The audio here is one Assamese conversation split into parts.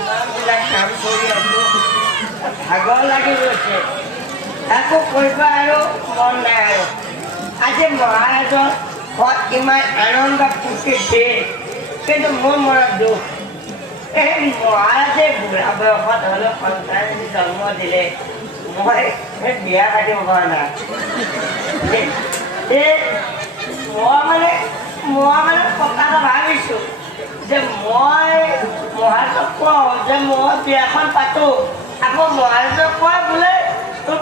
ইমানবিলাক কাম কৰি আছোঁ ভাগৰ লাগি গৈছে একো কৰিব আৰু মন নাই আৰু আজি মহাৰাজৰ ঘৰত ইমান আনন্দ ফূৰ্তি দিয়ে কিন্তু মোৰ মনত দুখ এই মহাৰাজে বুঢ়া বয়সত হ'লেও সন্তান জন্ম দিলে মই বিয়া পাতিব পৰা নাই মই মানে কথাটো ভাবিছোঁ যে মই মহাৰাজক কওঁ যে মই বিয়াখন পাতোঁ আকৌ মহাৰাজক কয় বোলে তোৰ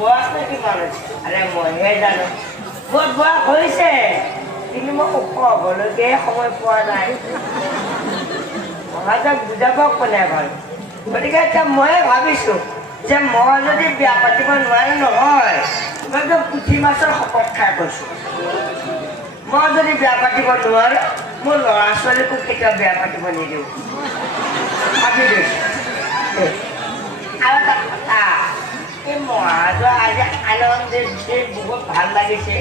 বয়স কিমান আৰে মইহে জানো মোৰ বয়স হৈছে কিন্তু মই ওখ হ'বলৈকে সময় পোৱা নাই মহাৰাজক বুজাব কোনে বাৰু গতিকে এতিয়া ময়ে ভাবিছোঁ যে মই যদি বিয়া পাতিব নোৱাৰো নহয় মই পুঠি মাছৰ শপত খাই কৈছোঁ মই যদি বিয়া পাতিব নোৱাৰো মোৰ ল'ৰা ছোৱালীকো কেতিয়াও বিয়া পাতিব নিদিওঁ ভাবি লৈছোঁ আৰু এটা কথা এই মহাৰাজৰ আজি আনন্দ বহুত ভাল লাগিছে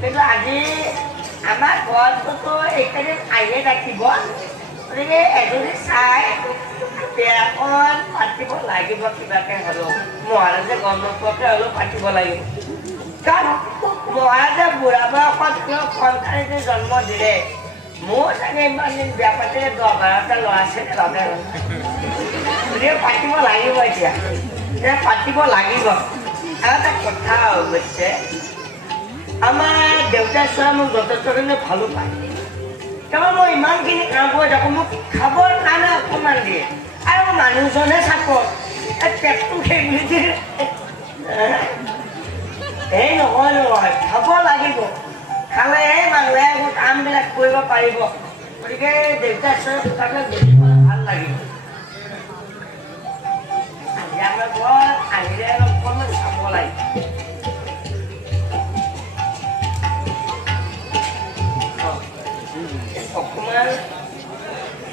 কিন্তু আজি আমাৰ ঘৰততো এইকেইদিন আহিয়ে থাকিব গতিকে এজনী চাই বিয়াখন পাতিব লাগিব কিবাকে হ'লেও মহাৰাজে গম নোপোৱাকে হ'লেও পাতিব লাগিব কাৰণ মহাৰাজে বুঢ়া বয়সত তেওঁ সন্তানে জন্ম দিলে মোৰ চাগে ইমান দিন বিয়া পাতিলে 10-12টা ল'ৰা ছোৱালী লগে গতিকে পাতিব লাগিব এতিয়া পাতিব লাগিব আৰু এটা কথা অৱশ্যে আমাৰ দেউতাই চোৱা মোক যথেষ্টখিনি ভালো পায় কাৰণ মই ইমানখিনি কাম কৰি থাকোঁ মোক খাবৰ কাৰণে অকণমান দিয়ে আৰু মানুহজনে চাপৰ পেটটো সেইবুলি দিয়ে এই নহয় খাব লাগিব খালেহে মানুহে কামবিলাক কৰিব পাৰিব গতিকে দেউতাৰ ওচৰত বেছি ভাল লাগিব আজি আমাৰ ঘৰত আহিলে অকণমান চাব লাগিব অকণমান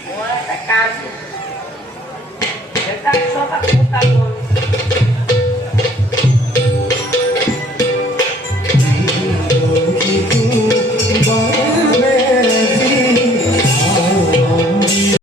মই এটা কাম দেউতাক চব